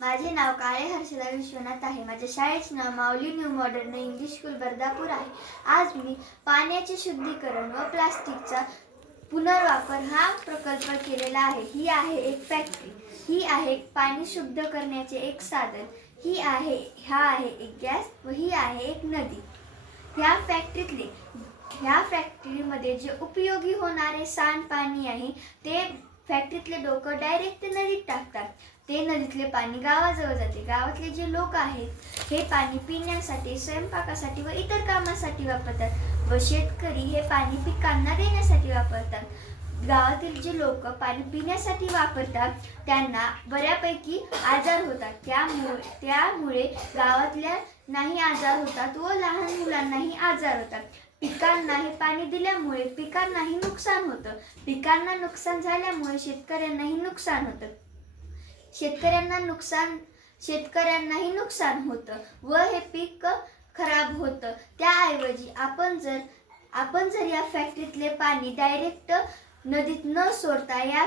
माझे नाव काळे हर्षदा विश्वनाथ आहे. माझ्या शाळेचे नाव Mauli new modern English school Bardapur आहे. आज मी पाण्याचे शुद्धीकरण व प्लास्टिकचा पुनर्वापर हा प्रकल्प केलेला आहे. ही आहे एक फॅक्टरी, ही आहे पाणी शुद्ध करण्याचे एक साधन, हा आहे एक गॅस व ही आहे एक नदी. ह्या फॅक्टरीमध्ये जे उपयोगी होणारे सांडपाणी आहे ते फॅक्टरीतले लोक डायरेक्ट नदीत टाकतात. ते नदीतले पाणी गावाजवळ जाते. गावातले जे लोक आहेत हे पाणी पिण्यासाठी, स्वयंपाकासाठी व इतर कामासाठी वापरतात व शेतकरी हे पाणी पिकांना देण्यासाठी वापरतात. गावातील जे लोक पाणी पिण्यासाठी वापरतात त्यांना बऱ्यापैकी आजार होतात. त्यामुळे गावातल्यांनाही आजार होतात व लहान मुलांनाही आजार होतात. पिकांना हे पाणी दिल्यामुळे पिकांनाही नुकसान होतं. पिकांना नुकसान झाल्यामुळे शेतकऱ्यांनाही नुकसान होतं. शेतकऱ्यांनाही नुकसान होतं व हे पीक खराब होतं. त्याऐवजी आपण जर या फॅक्टरीतले पाणी डायरेक्ट नदीत न सोडता या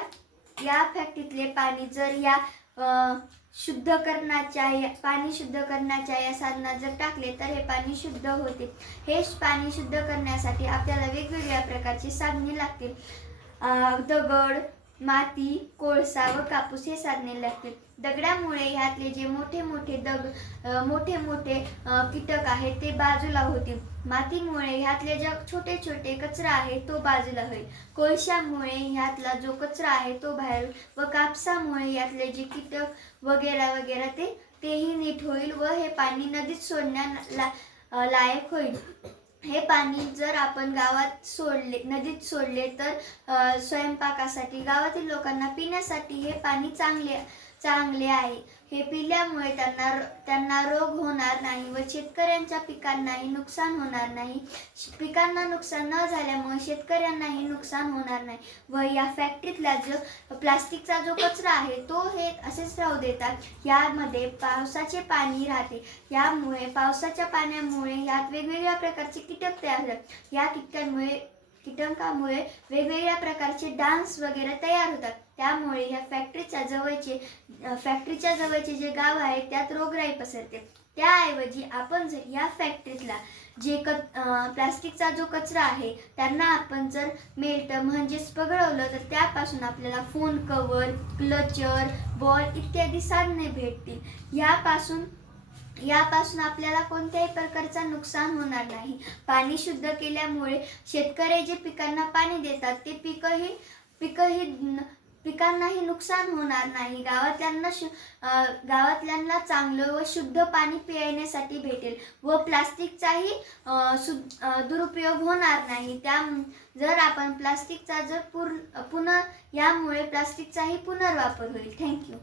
फॅक्टरीतले पाणी जर या पाणी शुद्ध करण्याच्या या साधनात जर टाकले तर हे पाणी शुद्ध होते. हे पाणी शुद्ध करण्यासाठी आपल्याला वेगवेगळ्या प्रकारची साधने लागतील. दगड, माती, कोळसा व कापूस हे साधने लागतील. दगडामुळे ह्यातले जे मोठे मोठे कीटक आहेत ते बाजूला होतील. मातीमुळे ह्यातले जे छोटे छोटे कचरा आहे तो बाजूला होईल. कोळशामुळे ह्यातला जो कचरा आहे तो बाहेर, व कापसामुळे यातले जे कीटक वगैरे तेही नीट होईल व हे पाणी नदीत सोडण्या लायक होईल. हे पाणी जर आपण नदीत सोडले तर स्वयंपाकासाठी, गावातील लोकांना पिण्यासाठी हे पाणी चांगले आहे. हे पिल्यामुळे त्यांना रोग होणार नाही व शेतकऱ्यांच्या पिकांनाही नुकसान होणार नाही. पिकांना नुकसान न झाल्यामुळे शेतकऱ्यांनाही नुकसान होणार नाही. व या फॅक्टरीतला जो प्लास्टिकचा जो कचरा आहे तो हे असेच राहू देतात. यामध्ये पावसाचे पाणी राहते. यामुळे पावसाच्या पाण्यामुळे यात वेगवेगळ्या प्रकारचे कीटक तयार होतात. या कीटकांमुळे वेगवेगळ्या प्रकारचे डास वगैरे तयार होतात. त्यामुळे या फॅक्टरीच्या जवळचे जे गाव आहे त्यात रोगराई पसरते. त्याऐवजी आपण जर या फॅक्टरीतला जे प्लास्टिकचा जो कचरा आहे त्यांना आपण जर म्हणजेच पगळवलं तर त्यापासून आपल्याला फोन कव्हर, क्लचर, बॉल इत्यादी साधने भेटतील. यापासून आपल्याला कोणत्याही प्रकारचा नुकसान होणार नाही. पाणी शुद्ध केल्यामुळे शेतकरी जे पिकांना पाणी देतात ते पिकांनाही नुकसान होणार नाही. गावातल्यांना चांगलं व शुद्ध पाणी पिण्यासाठी भेटेल व प्लास्टिकचाही दुरुपयोग होणार नाही. जर आपण प्लास्टिकचा यामुळे प्लास्टिकचाही पुनर्वापर होईल. थँक्यू.